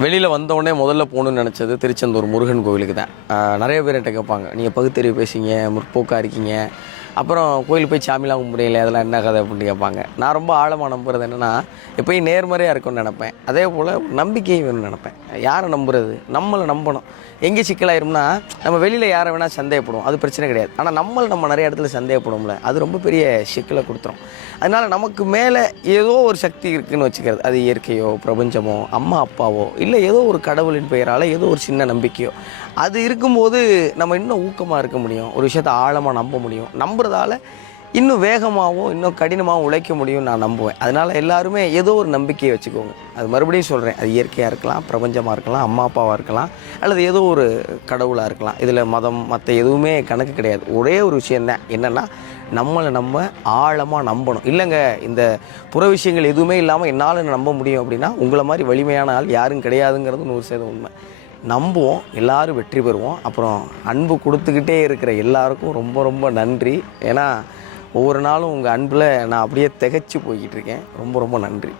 வெளியில் வந்தோடனே முதல்ல போகணுன்னு நினச்சது திருச்செந்தூர் முருகன் கோவிலுக்கு தான். நிறைய பேர் என்கிட்ட கேட்பாங்க, நீங்கள் பகுத்தறிவு பேசுங்க, முற்போக்காக இருக்கீங்க, அப்புறம் கோயில் போய் சாமிலாம் கும்பிடுறீங்களே அதெல்லாம் என்ன கதை அப்படின்னு கேட்பாங்க. நான் ரொம்ப ஆழமாக நம்புறது என்னென்னா, எப்போயும் நேர்மறையாக இருக்கும்னு நினப்பேன். அதே போல் நம்பிக்கை வேணும்னு நினப்பேன். யாரை நம்புறது? நம்மளை நம்பணும். எங்கே சிக்கலாயிரும்னா, நம்ம வெளியில் யாரை வேணால் சந்தேகப்படுவோம், அது பிரச்சனை கிடையாது. ஆனால் நம்ம நிறைய இடத்துல சந்தேகப்படுவோம்ல, அது ரொம்ப பெரிய சிக்கலை கொடுத்துரும். அதனால் நமக்கு மேலே ஏதோ ஒரு சக்தி இருக்குதுன்னு வச்சுக்கிறது. அது இயற்கையோ, பிரபஞ்சமோ, அம்மா அப்பாவோ, இல்லை ஏதோ ஒரு கடவுளின் பெயரால் ஏதோ ஒரு சின்ன நம்பிக்கையோ, அது இருக்கும்போது நம்ம இன்னும் ஊக்கமாக இருக்க முடியும், ஒரு விஷயத்தை ஆழமாக நம்ப முடியும். நம்புறதால இன்னும் வேகமாகவும் இன்னும் கடினமாகவும் உழைக்க முடியும்னு நான் நம்புவேன். அதனால் எல்லாருமே ஏதோ ஒரு நம்பிக்கையை வச்சுக்கோங்க. அது மறுபடியும் சொல்கிறேன், அது இயற்கையாக இருக்கலாம், பிரபஞ்சமாக இருக்கலாம், அம்மா அப்பாவாக இருக்கலாம், அல்லது ஏதோ ஒரு கடவுளாக இருக்கலாம். இதில் மதம் மற்ற எதுவுமே கணக்கு கிடையாது. ஒரே ஒரு விஷயந்தான் என்னென்னா, நம்ம ஆழமாக நம்பணும். இல்லைங்க இந்த புற விஷயங்கள் எதுவுமே இல்லாமல் என்னால் நம்ப முடியும் அப்படின்னா, உங்களை மாதிரி வலிமையான ஆள் யாரும் கிடையாதுங்கிறது 100% உண்மை. நம்புவோம், எல்லோரும் வெற்றி பெறுவோம். அப்புறம் அன்பு கொடுத்துக்கிட்டே இருக்கிற எல்லாருக்கும் ரொம்ப ரொம்ப நன்றி. ஏன்னா ஒவ்வொரு நாளும் உங்கள் அன்பில் நான் அப்படியே திகைச்சு போய்கிட்டு இருக்கேன். ரொம்ப ரொம்ப நன்றி.